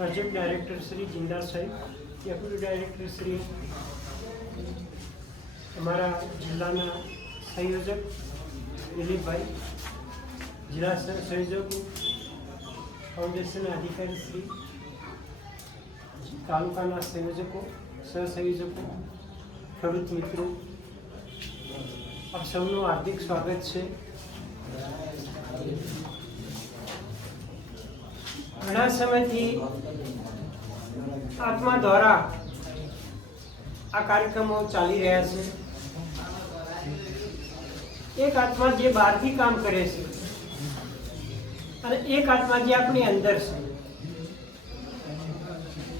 Project director Shri જિંદા સાહેબ, deputy director Shri અમારા જિલ્લાના સંયોજક દિલીપભાઈ, જિલ્લા સંયોજક ફાઉન્ડેશનના અધિકારી શ્રી, તાલુકાના સંયોજકો, સહસંયોજકો, ખેડૂત મિત્રો, આપ સૌનું હાર્દિક સ્વાગત છે. ઘણા સમયથી આત્મા દ્વારા આ કાર્યક્રમો ચાલી રહ્યા છે. એક આત્મા જે બહારથી કામ કરે છે અને એક આત્મા જે આપણી અંદર છે.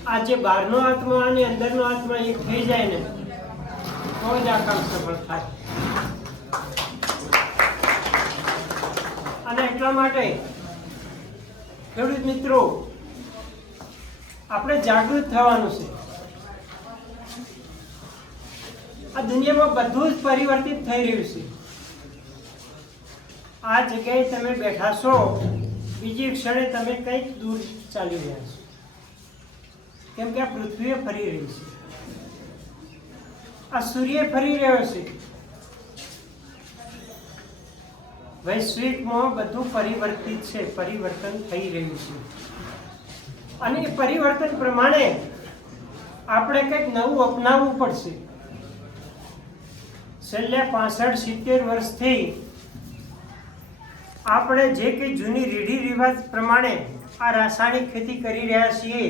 આ જે બહારનો આત્મા અને અંદરનો આત્મા એક થઈ જાય ને, તો જ આ કામ સફળ થાય. અને એટલા માટે ખેડૂત મિત્રો, આપણે જાગૃત થવાનું છે. આ દુનિયામાં બધું જ પરિવર્તિત થઈ રહ્યું છે. આ જગ્યાએ તમે બેઠા છો, બીજી ક્ષણે તમે કંઈક દૂર ચાલી રહ્યા છો. કેમ કે આ પૃથ્વીએ ફરી રહી છે. આ સૂર્ય ફરી રહ્યો છે. વૈશ્વિકમાં બધું પરિવર્તિત છે, પરિવર્તન થઈ રહ્યું છે. અને એ પરિવર્તન પ્રમાણે આપણે કંઈક નવું અપનાવવું પડશે. છેલ્લા પાસઠ, સિત્તેર વર્ષથી આપણે જે કંઈ જૂની રીઢી રિવાજ પ્રમાણે આ રાસાયણિક ખેતી કરી રહ્યા છીએ,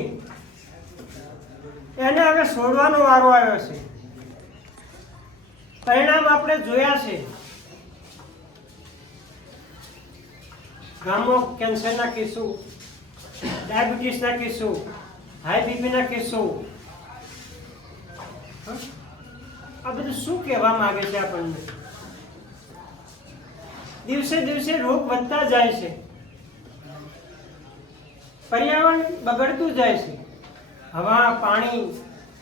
એને હવે છોડવાનો વારો આવ્યો છે. પરિણામ આપણે જોયા છે. ગામમાં કેન્સરના કેસો ડાયાબિટીસના કેસો હાઈ બીપીના કેસો. આ બધું શું કહેવા માંગે છે આપણને? દિવસે દિવસે રોગ વધતા જાય છે. પર્યાવરણ બગડતું જાય છે. હવા, પાણી,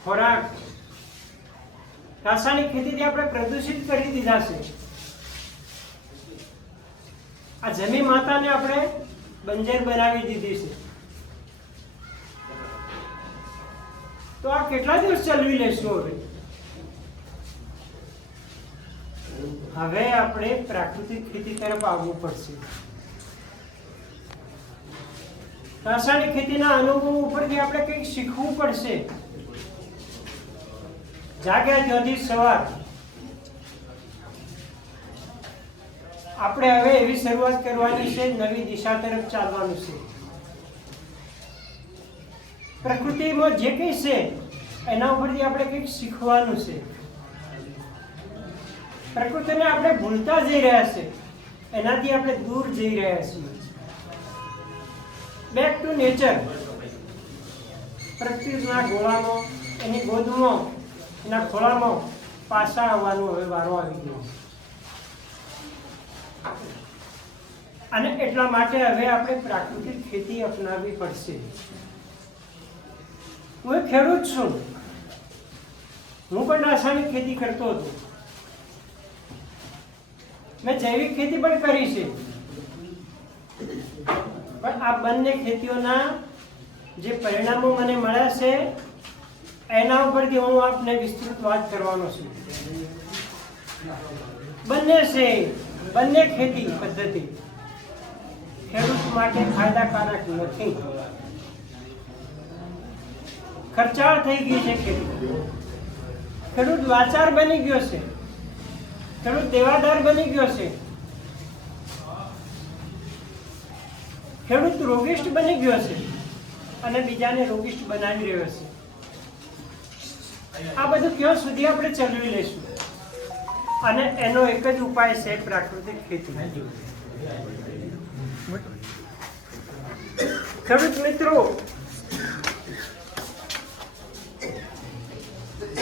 ખોરાક, રાસાયણિક ખેતીથી આપણે પ્રદૂષિત કરી દીધા છે. આ જમીન માતાને આપણે બંજર બનાવી દીધી છે. તો આ કેટલા દિવસ ચલવી લેશું હવે? હવે આપણે પ્રાકૃતિક ખેતી તરફ આવવું પડશે. રાસાયણિક ખેતીના અનુભવ ઉપરથી આપણે કંઈક શીખવું પડશે. જાગ્યા ત્યાંથી સવાર. આપણે હવે એવી શરૂઆત કરવાની છે, નવી દિશા તરફ ચાલવાનું છે. પ્રકૃતિમાં જે કંઈ છે, એના ઉપરથી આપણે કંઈક શીખવાનું છે. પ્રકૃતિને આપણે ભૂલતા જઈ રહ્યા છે, એનાથી આપણે દૂર જઈ રહ્યા છીએ. બેક ટુ નેચર પ્રકૃતિના ગોળામાં, એની ગોદમાં, એના ખોળામાં પાછા આવવાનો હવે વારો આવી ગયો. અને એટલા માટે હવે આપણે પ્રાકૃતિક ખેતી અપનાવવી પડશે. હું એક ખેડૂત છું. હું પણ રાસાયણિક ખેતી કરતો હતો. મેં જૈવિક ખેતી પણ કરી છે. પણ આ બંને ખેતીઓના જે પરિણામો મને મળ્યા છે, એના ઉપરથી હું આપને વિસ્તૃત વાત કરવાનો છું. બંને છે. બંને ખેતી પદ્ધતિ ખેડૂત માટે ફાયદાકારક નથી. ખર્ચાળ થઈ ગઈ છે ખેતી. ખેડૂત લાચાર બની ગયો છે. ખેડૂત દેવાદાર બની ગયો છે. ખેડૂત રોગિષ્ટ બની ગયો છે અને બીજાને રોગિષ્ટ બનાવી રહ્યો છે. આ બધું ક્યાં સુધી આપણે ચલાવી લઈશું? અને એનો એક જ ઉપાય છે પ્રાકૃતિક ખેતી. ખેડૂત મિત્રો,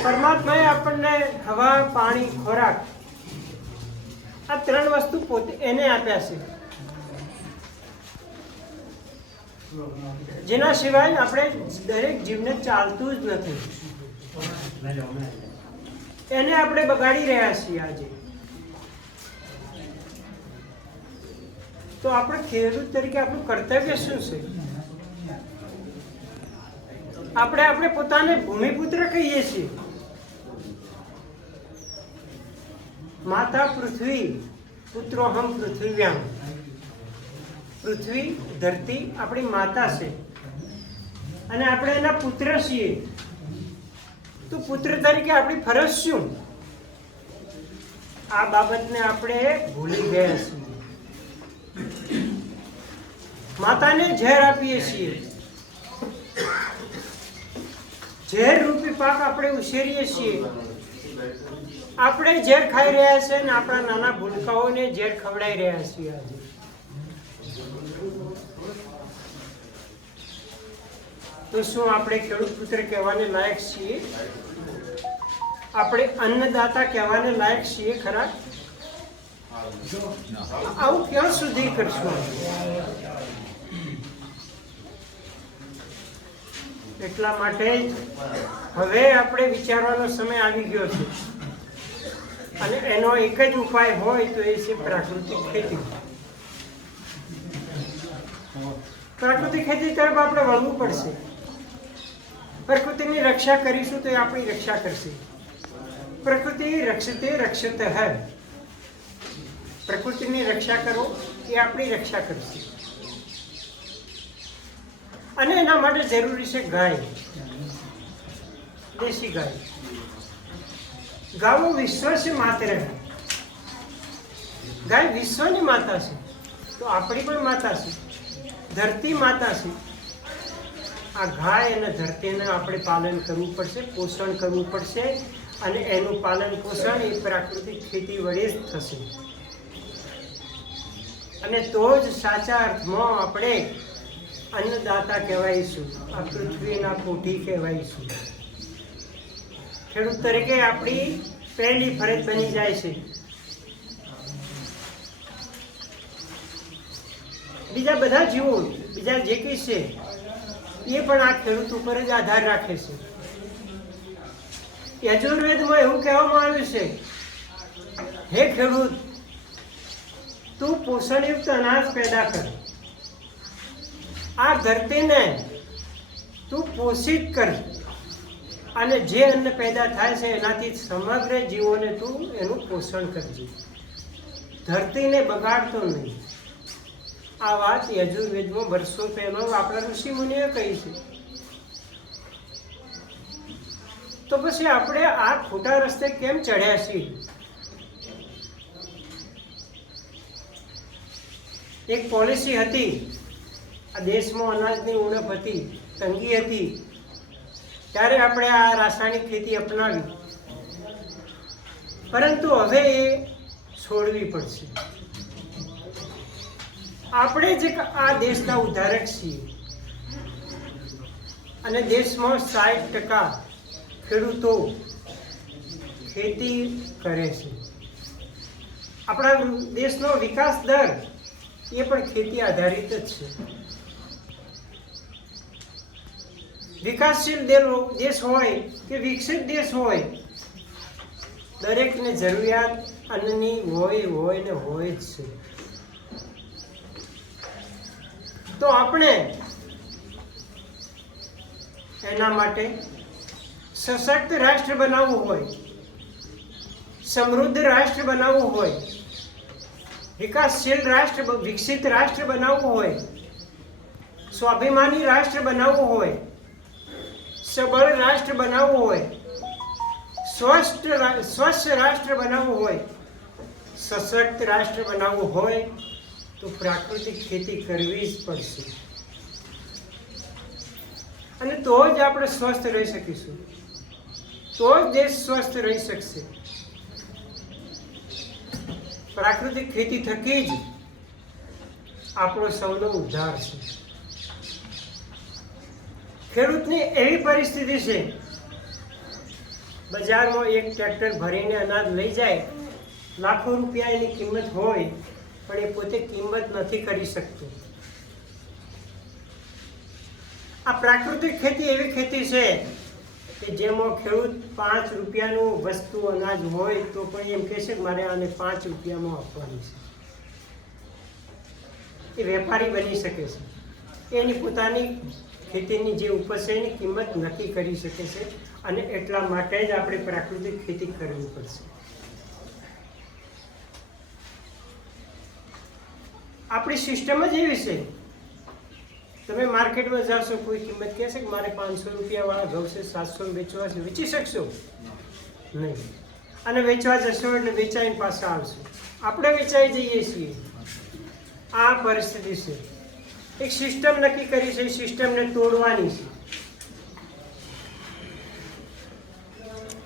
પરમાત્માએ આપણને હવા, પાણી, ખોરાક આ ત્રણ વસ્તુ પોતે એને આપ્યા છે. જેના સિવાય આપણે દરેક જીવને ચાલતું જ નથી. એને આપણે બગાડી રહ્યા છીએ આજે. તો આપણે ખેડૂત તરીકે આપણું કર્તવ્ય શું છે? આપણે આપણે પોતાને ભૂમિપુત્ર કહીએ છીએ. માતા પૃથ્વી, પુત્રો હમ પૃથ્વીવ્યામ પૃથ્વી ધરતી આપણી માતા છે. અને આપણે એના પુત્ર છીએ. તો પુત્ર તરીકે આપણી ફરજ શું? આ બાબતને આપણે ભૂલી ગયા છીએ. માતાને ઝેર આપીએ છીએ. ઝેર રૂપી પાક આપણે ઉછેરીએ છીએ. આપણે ઝેર ખાઈ રહ્યા છે ને આપણા નાના ભૂલકાઓને ઝેર ખવડાવી રહ્યા છીએ આજે. તો શું આપણે ખેડૂત પુત્ર કહેવાને લાયક છીએ? આપણે અન્નદાતા કહેવાને લાયક છીએ ખરા? આવું ક્યાં સુધી કરશું એટલા માટે હવે આપણે વિચારવાનો સમય આવી ગયો છે. અને એનો એક જ ઉપાય હોય તો એ છે પ્રાકૃતિક ખેતી. પ્રાકૃતિક ખેતી તરફ આપણે વળવું પડશે. પ્રકૃતિની રક્ષા કરીશું તો એ આપણી રક્ષા કરશે. પ્રકૃતિ રક્ષતે રક્ષત હૈ. પ્રકૃતિની રક્ષા કરો, એ આપણી રક્ષા કરશે. અને એના માટે જરૂરી છે ગાય. દેશી ગાય. ગાવું વિશ્વ છે માત્ર ગાય વિશ્વની માતા છે. તો આપણી પણ માતા છે. ધરતી માતા છે. આ ગાય અને ધરતીને આપણે પાલન કરવું પડશે, પોષણ કરવું પડશે અને એનું પાલન પોષણ એ પ્રાકૃતિક ખેતી વડે જ થશે. અને તો જ સાચા અર્થમાં આપણે અન્નદાતા કહેવાઈશું, આ પૃથ્વીના કોઠી કહેવાઈશું. ખેડૂત તરીકે આપણી પહેલી ફરજ બની જાય છે. બીજા બધા જીવો, બીજા જે કંઈ છે એ પણ આ ખેડૂત ઉપર જ આધાર રાખે છે. યજુર્વેદમાં એવું કહેવામાં આવ્યું છે, હે ખેડૂત, તું પોષણયુક્ત અનાજ પેદા કર. આ ધરતીને તું પોષિત કર અને જે અન્ન પેદા થાય છે એનાથી સમગ્ર જીવોને તું એનું પોષણ કરજે. ધરતીને બગાડતો નહીં. આ વાત યજુર્વેદમાં વર્ષો પહેલો આપણા ઋષિ મુનિએ કહી છે. તો પછી આપણે આ ખોટા રસ્તે કેમ ચડ્યા છીએ? એક પોલિસી હતી. આ દેશમાં અનાજની ઉણપ હતી, તંગી હતી. ત્યારે આપણે આ રાસાયણિક ખેતી અપનાવી. પરંતુ હવે એ છોડવી પડશે. આપણે જ આ દેશના ઉદ્ધારક છીએ. અને દેશમાં સાઠ ટકા ખેડૂતો ખેતી કરે છે. આપણા દેશનો વિકાસ દર એ પણ ખેતી આધારિત જ છે. વિકાસશીલ દેશ હોય કે વિકસિત દેશ હોય, દરેકને જરૂરિયાત અન્નની હોય હોય ને હોય જ છે. તો આપણે એના માટે સશક્ત રાષ્ટ્ર બનાવવું હોય, સમૃદ્ધ રાષ્ટ્ર બનાવવું હોય, વિકાસશીલ રાષ્ટ્ર વિકસિત રાષ્ટ્ર બનાવવું હોય, સ્વાભિમાની રાષ્ટ્ર બનાવવું હોય, સબળ રાષ્ટ્ર બનાવવું હોય, સ્વસ્થ સ્વસ્થ રાષ્ટ્ર બનાવવું હોય, સશક્ત રાષ્ટ્ર બનાવવું હોય તો પ્રાકૃતિક ખેતી કરવી જ પડશે. અને તો જ આપણે સ્વસ્થ રહી શકીશું. તો જ દેશ સ્વસ્થ રહી શકશે. પ્રાકૃતિક ખેતી થકી જ આપણો સૌનો ઉદ્ધાર છે. ખેડૂતની એવી પરિસ્થિતિ છે, બજારમાં એક ટ્રેક્ટર ભરીને અનાજ લઈ જાય, લાખો રૂપિયા એની કિંમત હોય પણ એ પોતે કિંમત નથી કરી શકતું. આ પ્રાકૃતિક ખેતી એવી ખેતી છે કે જેમાં ખેડૂત પાંચ રૂપિયાનું વસ્તુ અનાજ હોય તો પણ એમ કહે છે કે મારે આને પાંચ રૂપિયામાં આપવાની છે. એ વેપારી બની શકે છે. એની પોતાની ખેતીની જે ઉપજ છે એની કિંમત નક્કી કરી શકે છે અને એટલા માટે જ આપણે પ્રાકૃતિક ખેતી કરવી પડશે. આપણી સિસ્ટમ જ એવી છે. તમે માર્કેટમાં જાશો કોઈ કિંમત કહેશે કે મારે પાંચસો રૂપિયાવાળા ઘઉં સાતસો વેચવા છે વેચી શકશો? નહીં. અને વેચવા જશો એટલે વેચાઈને પાછા આવશો. આપણે વેચાઈ જઈએ છીએ. આ પરિસ્થિતિ છે. એક સિસ્ટમ નક્કી કરી છે સિસ્ટમને તોડવાની છે.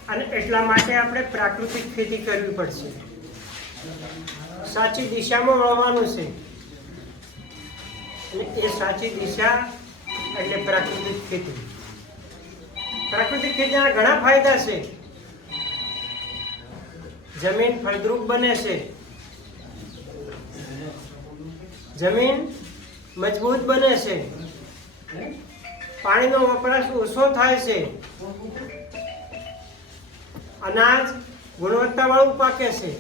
અને એટલા માટે આપણે પ્રાકૃતિક ખેતી કરવી પડશે. સાચી દિશામાં વળવાનું છે. અને એ સાચી દિશા એટલે પ્રાકૃતિક ખેતી. પ્રાકૃતિક ખેતીના ઘણા ફાયદા છે. જમીન ફળદ્રુપ બને છે. જમીન મજબૂત બને છે. પાણીનો વપરાશ ઓછો થાય છે. અનાજ ગુણવત્તાવાળું પાકે છે.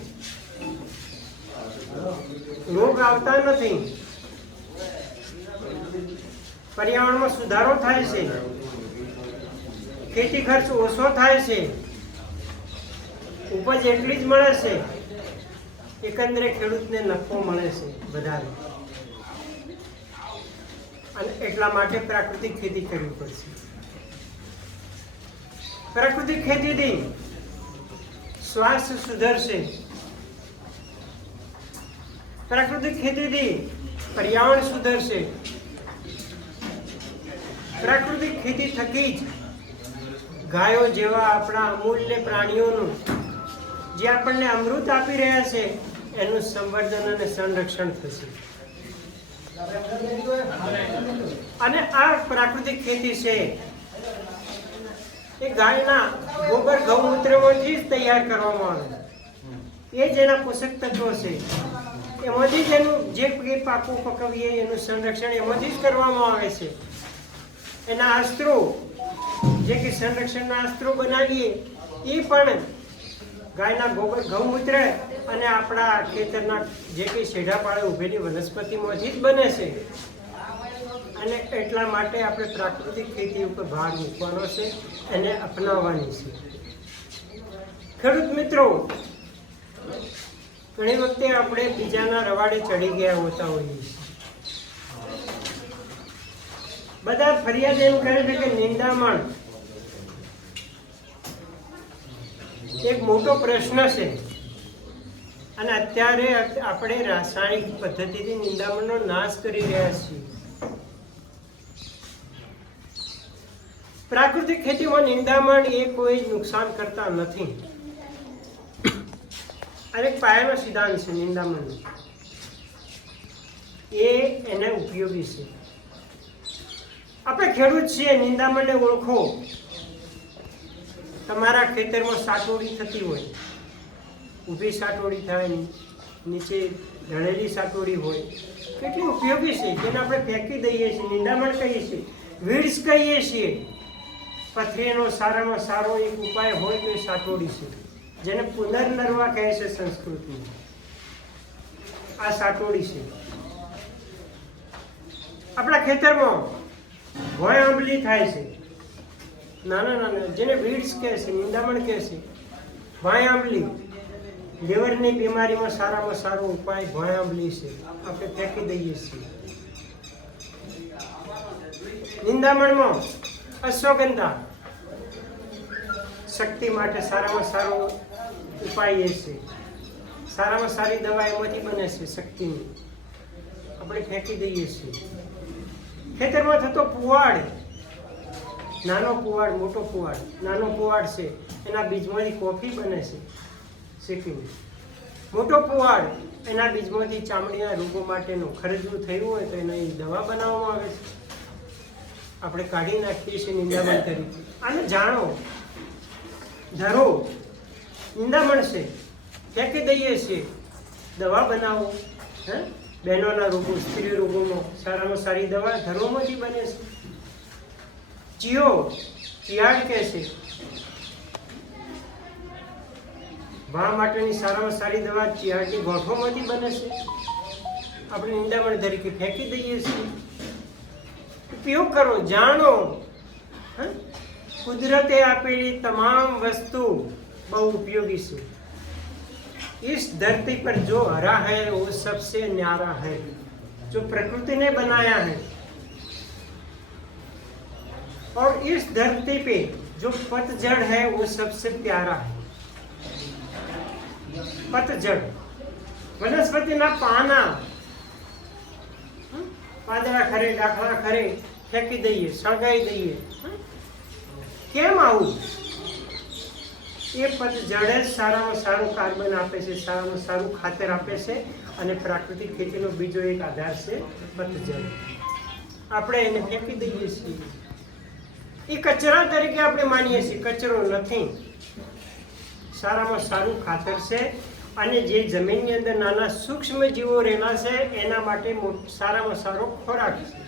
રોગ આવતા નથી. પર્યાવરણમાં સુધારો થાય છે. ખેતી ખર્ચ ઓછો થાય છે. ઉપજ એટલી જ મળે છે. એકંદરે ખેડૂતને નફો મળે છે વધારે અને એટલા માટે પ્રાકૃતિક ખેતી કરવી પડશે. પ્રાકૃતિક ખેતીથી સ્વાસ્થ્ય સુધરશે. પ્રાકૃતિક ખેતીથી પર્યાવરણ સુધરશે. પ્રાકૃતિક ખેતી થકી જ ગાયો જેવા આપણા અમૂલ્ય પ્રાણીઓનું જે આપણને અમૃત આપી રહ્યા છે, એનું સંવર્ધન અને સંરક્ષણ થશે. અને આ પ્રાકૃતિક ખેતી છે, એ ગાયના ગોબર ગૌમૂત્રમાંથી જ તૈયાર કરવામાં આવે. એ જ એના પોષક તત્વો છે. એમાંથી જ એનું જે પાકું પકવીએ, એનું સંરક્ષણ એમાંથી જ કરવામાં આવે છે. એના અસ્ત્રો, જે કે સંરક્ષણના અસ્ત્રો બનાવીએ, એ પણ ગાયના ગોબર ગૌમૂત્ર અને આપણા ખેતરના જે કંઈ શેઢા પાડે ઉભેલી વનસ્પતિમાંથી જ બને છે. અને એટલા માટે આપણે પ્રાકૃતિક ખેતી ઉપર ભાર મૂકવાનો છે એને અપનાવવાની છે. ખેડૂત મિત્રો? ઘણી વખતે આપણે બીજાના રવાડે ચડી ગયા હોતા હોઈએ છીએ બધા ફરિયાદ એમ કરે છે કે નિંદામણ. એક મોટો પ્રશ્ન છે. અને અત્યારે આપણે રાસાયણિક પદ્ધતિથી નિંદામણનો નાશ કરી રહ્યા છીએ. પ્રાકૃતિક ખેતીમાં નિંદામણ એ કોઈ નુકસાન કરતા નથી. અને પાયાનો સિદ્ધાંત છે નિંદામણનો. એ એને ઉપયોગી છે. આપણે ખેડૂત છીએ, નિંદામણને ઓળખો. તમારા ખેતરમાં સાટોડી થતી હોય, ઊભી સાટોડી થાય, નીચે ઢળેલી સાટોડી હોય, કેટલી ઉપયોગી છે? જેને આપણે ફેંકી દઈએ છીએ, નિંદામણ કહીએ છીએ વીડ્સ કહીએ છીએ. પથરીનો સારામાં સારો એક ઉપાય હોય તો એ સાટોડી છે. જેને પુનર્નરવા કહે છે સંસ્કૃતિમાં આ સાટોડી છે. આપણા ખેતરમાં ભોય આંબલી થાય છે. નાના નાના, જેને વીડ્સ કહે છે, નિંદામણ કહે છે, ભાય આંબલી. લીવરની બીમારીમાં સારામાં સારો ઉપાય ભોય આંબલી છે. આપણે ફેંકી દઈએ છીએ. નિંદામણમાં અશ્વગંધા શક્તિ માટે સારામાં સારો ઉપાય એ છે. સારામાં સારી દવા એમાંથી બને છે શક્તિની. આપણે ફેંકી દઈએ છીએ. ખેતરમાં થતો પુવાડ, નાનો પુવાડ, મોટો પુવાડ, નાનો પુવાડ છે, એના બીજમાંથી કોફી બને છે શેકીને મોટો પુવાડ, એના બીજમાંથી ચામડીના રોગો માટેનું ખરજવું થયું હોય તો એની દવા બનાવવામાં આવે છે. આપણે કાઢી નાખીએ છીએ નિંદામણ તરીકે. આને જાણો, ધરો, નિંદામણ છે ફેંકી દઈએ છીએ? દવા બનાવો, હે? બહેનોના રોગો સ્ત્રી રોગોમાં સારામાં સારી દવા ધર્મોમાંથી બને છે. ચિયો ચિયાડ કહે છે. વા માટેની સારામાં સારી દવા ચિયાડની ગોઠવોમાંથી બને છે. આપણે નિંદામણ તરીકે ફેંકી દઈએ છીએ. ઉપયોગ કરો, જાણો? કુદરતે આપેલી તમામ વસ્તુ બહુ ઉપયોગી છે. इस धरती पर जो हरा है वो सबसे न्यारा है जो प्रकृति ने बनाया है और इस धरती पे जो पतझड़ है वो सबसे प्यारा है પતઝડ વનસ્પતિના પાના હમ? પાંદડા ખરે ડાખલા ખરે ફેંકી દઈએ સળગાઈ દઈએ હમ? કેમ આવું એ પતઝડ જ સારામાં સારું કાર્બન આપે છે, સારામાં સારું ખાતર આપે છે અને પ્રાકૃતિક ખેતીનો બીજો એક આધાર છે પતઝડ આપણે એને ફેંકી દઈએ છીએ. એ કચરા તરીકે આપણે માનીએ છીએ, કચરો નથી. સારામાં સારું ખાતર છે અને જે જમીનની અંદર નાના સૂક્ષ્મ જીવો રહેલા છે, એના માટે સારામાં સારો ખોરાક છે.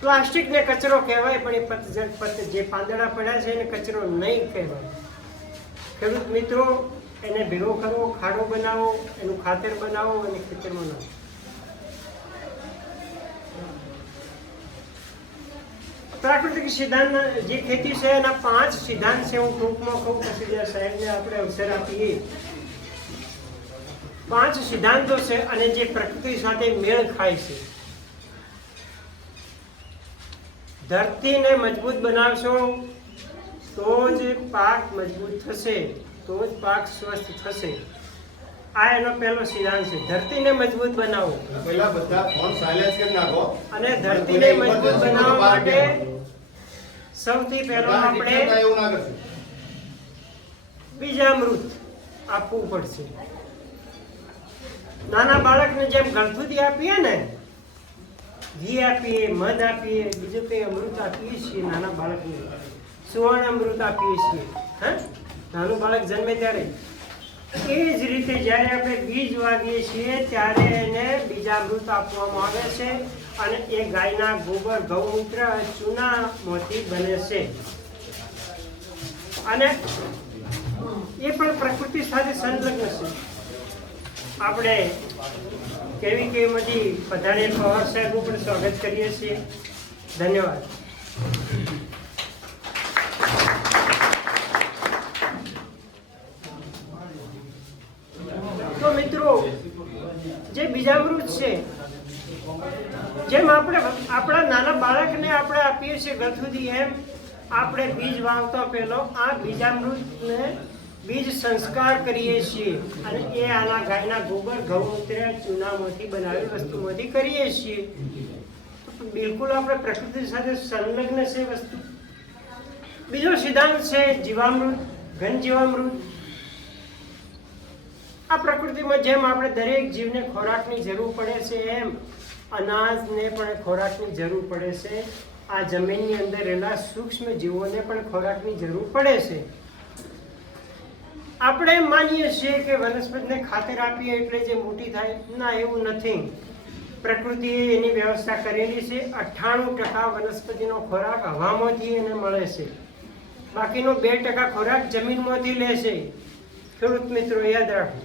પ્લાસ્ટિકને કચરો કહેવાય, પણ એ પતઝડ પત જે પાંદડા પડ્યા છે એને કચરો નહીં કહેવાય. ખેડૂત મિત્રો, એને ભેગો કરવો, ખાડો બનાવો, એનું ખાતર બનાવો અને ખેતરમાં નાખો પ્રાકૃતિક સિદ્ધાંત, જે ખેતી છે, એના પાંચ સિદ્ધાંત છે, હું ટૂંકમાં કહું, પછી સાહેબને આપણે અવસર આપીએ. પાંચ સિદ્ધાંતો છે અને જે પ્રકૃતિ સાથે મેળ ખાય છે. ધરતીને મજબૂત બનાવશો તો જ પાક મજબૂત થશે તો જ પાક સ્વસ્થ થશે. આ એનો પહેલો સિદ્ધાંત છે. ધરતીને મજબૂત બનાવો. પહેલા બધા ફોન સાયલેન્સ કરી નાખો. અને ધરતીને મજબૂત બનાવવા માટે સૌથી પહેલો આપણે બીજા બીજામૃત આપવું પડશે. નાના બાળકને જેમ ગળથુથી આપીએ ને ઘી આપીએ, મધ આપીએ, બીજું કંઈ અમૃત આપીએ છીએ નાના બાળકને. સુવર્ણ અમૃત આપીએ છીએ, હા? નાનું બાળક જન્મે ત્યારે. એ જ રીતે જ્યારે આપણે બીજ વાવીએ છીએ, ત્યારે એને બીજામૃત આપવામાં આવે છે અને એ ગાયના ગોબર, ગૌમૂત્ર, ચૂના ચૂનામાંથી બને છે. અને એ પણ પ્રકૃતિ સાથે સંલગ્ન છે. આપણે કેવી કેવી બધી પધારેલ પવાર સાહેબનું પણ સ્વાગત કરીએ છીએ. ધન્યવાદ. તો મિત્રો, જે બીજામૃત છે, જેમ આપણે આપણા નાના બાળકને આપણે આપીએ છીએ ગથુદી એમ આપણે બીજ વાવતા પહેલો આ બીજામૃતને બીજ સંસ્કાર કરીએ છીએ અને એ આના ગાયના ગોબર ગૌમૂત્ર ચૂનામાંથી બનાવેલી વસ્તુમાંથી કરીએ છીએ. બિલકુલ આપણે પ્રકૃતિ સાથે સંલગ્ન છે વસ્તુ. બીજો સિદ્ધાંત છે જીવામૃત, ઘન જીવામૃત. આ પ્રકૃતિમાં જેમ આપણે દરેક જીવને ખોરાકની જરૂર પડે છે, એમ અનાજને પણ ખોરાકની જરૂર પડે છે. આ જમીનની અંદર રહેલા સૂક્ષ્મ જીવોને પણ ખોરાકની જરૂર પડે છે. આપણે માનીએ છીએ કે વનસ્પતિને ખાતર આપીએ એટલે જે મોટી થાય, ના, એવું નથી. પ્રકૃતિએ એની વ્યવસ્થા કરેલી છે. અઠ્ઠાણું ટકા વનસ્પતિનો ખોરાક હવામાંથી એને મળે છે. બાકીનો બે ટકા ખોરાક જમીનમાંથી લે છે. ખેડૂત મિત્રો, યાદ રાખો.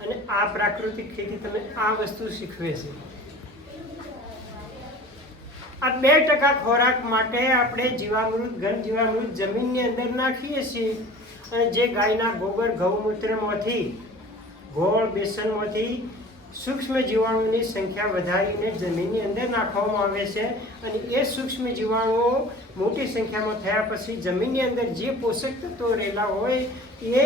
અને આ પ્રાકૃતિક ખેતી તમે આ વસ્તુ શીખવે છે. આ બે ટકા ખોરાક માટે આપણે જીવામૃત, ઘન જીવામૃત જમીનની અંદર નાખીએ છીએ. અને જે ગાયના ગોબર, ગૌમૂત્રમાંથી, ગોળ, બેસનમાંથી સૂક્ષ્મ જીવાણુની સંખ્યા વધારીને જમીનની અંદર નાખવામાં આવે છે. અને એ સૂક્ષ્મ જીવાણુઓ મોટી સંખ્યામાં થયા પછી જમીનની અંદર જે પોષક તત્વો રહેલા હોય એ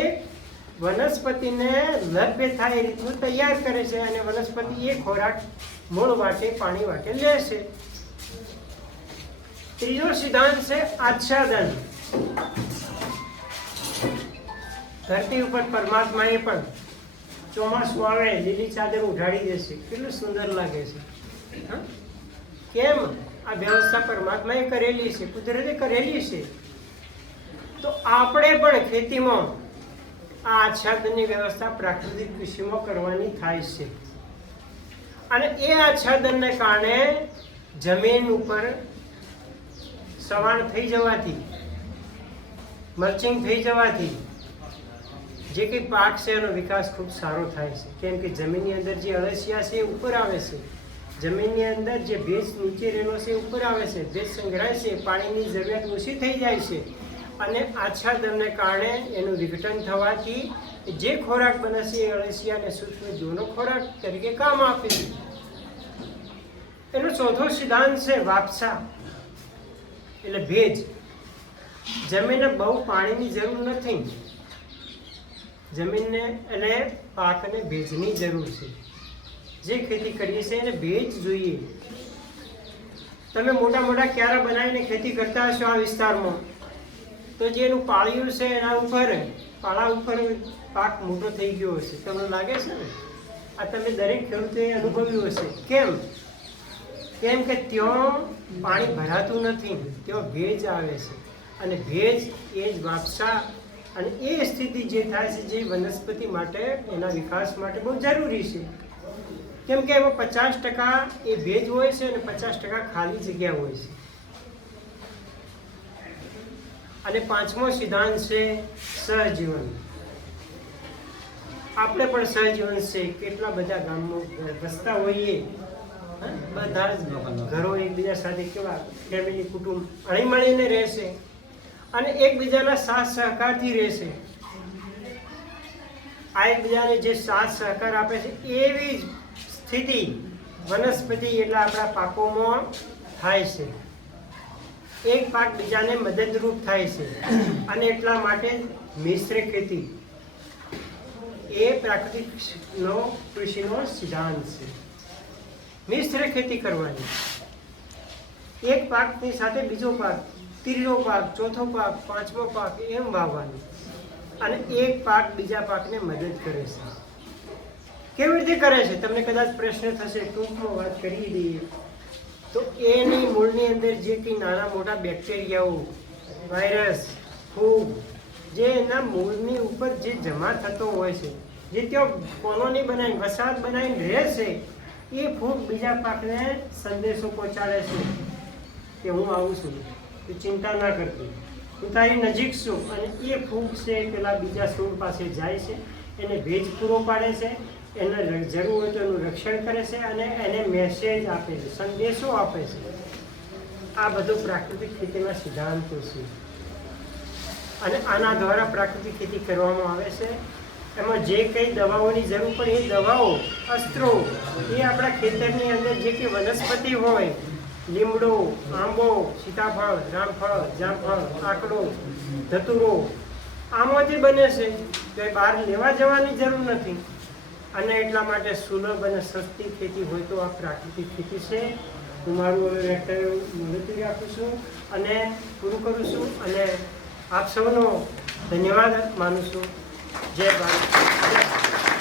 વનસ્પતિને લભ્ય થાય એ રીતનું તૈયાર કરે છે અને વનસ્પતિ એ ખોરાક મૂળ વાટે પાણી વાટે લે છે. ત્રીજો સિદ્ધાંત છે આચ્છાદન. ધરતી ઉપર પરમાત્માએ પણ ચોમાસું આવે, લીલી ચાદર ઉઢાડી દેશે. કેટલું સુંદર લાગે છે? કેમ? આ વ્યવસ્થા પરમાત્માએ કરેલી છે, કુદરતે કરેલી છે. તો આપણે પણ ખેતીમાં આ આચ્છાદનની વ્યવસ્થા પ્રાકૃતિક કૃષિમાં કરવાની થાય છે. અને એ આચ્છાદનને કારણે જમીન ઉપર સવાણ થઈ જવાથી મલ્ચિંગ થઈ જવાથી, જે કંઈ પાક છે એનો વિકાસ ખૂબ સારો થાય છે. કેમ કે જમીનની અંદર જે અળસિયા છે એ ઉપર આવે છે. જમીનની અંદર જે ભેજ નીચે રહેલો છે એ ઉપર આવે છે. ભેજ સંગ્રહાય છે, પાણીની જરૂરિયાત ઓછી થઈ જાય છે અને આચ્છાદનને કારણે એનું વિઘટન થવાથી જે ખોરાક બને છે એ અળસિયા અને સૂક્ષ્મ જૂનો ખોરાક તરીકે કામ આપે છે. એનો ચોથો સિદ્ધાંત છે વાપસા. એટલે ભેજ. જમીનને બહુ પાણીની જરૂર નથી. જમીનને અને પાકને ભેજની જરૂર છે. જે ખેતી કરીએ છીએ એને ભેજ જોઈએ. તમે મોટા મોટા ક્યારા બનાવીને ખેતી કરતા હશો આ વિસ્તારમાં. તો જે એનું પાળિયું છે એના ઉપર, પાળા ઉપર પાક મોટો થઈ ગયો હશે. તમને લાગે છે ને? આ તમે દરેક ખેડૂતોએ અનુભવ્યું હશે. કેમ? કેમ કે ત્યાં પાણી ભરાતું નથી, તેઓ ભેજ આવે છે. અને ભેજ એ જ વાપસા અને એ સ્થિતિ જે થાય છે જે વનસ્પતિ માટે, એના વિકાસ માટે બહુ જરૂરી છે. કેમ કે એમાં પચાસ ટકા એ ભેજ હોય છે અને પચાસ ટકા ખાલી જગ્યા હોય છે. અને પાંચમો સિદ્ધાંત છે સહજીવન. આપણે પણ સહજીવન છે. કેટલા બધા ગામમાં વસતા હોઈએ બધા જ ઘરો એકબીજા સાથે કેવા? ફેમિલી કુટુંબ હળી મળીને રહેશે અને એકબીજાના સાથ સહકારથી રહેશે. આ એકબીજાને જે સાથ સહકાર આપે છે, એવી જ સ્થિતિ વનસ્પતિ એટલે આપણા પાકોમાં થાય છે. એક પાક બીજાને મદદરૂપ થાય છે અને એટલા માટે મિશ્ર ખેતી એ પ્રાકૃતિકનો કૃષિનો સિદ્ધાંત છે. મિશ્ર ખેતી કરવાની. એક પાકની સાથે બીજો પાક, ત્રીજો પાક, ચોથો પાક, પાંચમો પાક એમ વાવવાનું. અને એક પાક બીજા પાકને મદદ કરે છે. કેવી રીતે કરે છે? તમને કદાચ પ્રશ્ન થશે, ટૂંકમાં વાત કરી દઈએ. તો એની મૂળની અંદર જે કંઈ નાના મોટા બેક્ટેરિયાઓ, વાયરસ, ફૂગ, જે એના મૂળની ઉપર જે જમા થતો હોય છે, જે ત્યાં કોલોની બનાવીને વસાહત બનાવીને રહે છે એ ફૂગ બીજા પાકને સંદેશો પહોંચાડે છે કે હું આવું છું. તું ચિંતા ના કરતી. હું તારી નજીક છું અને એ ફૂગ છે પેલા બીજા છોડ પાસે જાય છે. એને ભેજ પૂરો પાડે છે. એને જરૂર હોય તો એનું રક્ષણ કરે છે અને એને મેસેજ આપે છે, સંદેશો આપે છે. આ બધું પ્રાકૃતિક ખેતીના સિદ્ધાંતો છે. અને આના દ્વારા પ્રાકૃતિક ખેતી કરવામાં આવે છે. એમાં જે કંઈ દવાઓની જરૂર પડે એ દવાઓ, અસ્ત્રો, એ આપણા ખેતરની અંદર જે કંઈ વનસ્પતિ હોય, લીમડો, આંબો, સીતાફળ રામફળ જામફળ આકડો ધતુરો આમાંથી બને છે, તો એ બહાર લેવા જવાની જરૂર નથી. અને એટલા માટે સુલભ અને સસ્તી ખેતી હોય તો આ પ્રાકૃતિક ખેતી છે. હું મારું હવે વેક્ટર મુલતવી રાખું છું અને પૂરું કરું છું. અને આપ સૌનો ધન્યવાદ માનું છું. જય ભારત જય ભારત.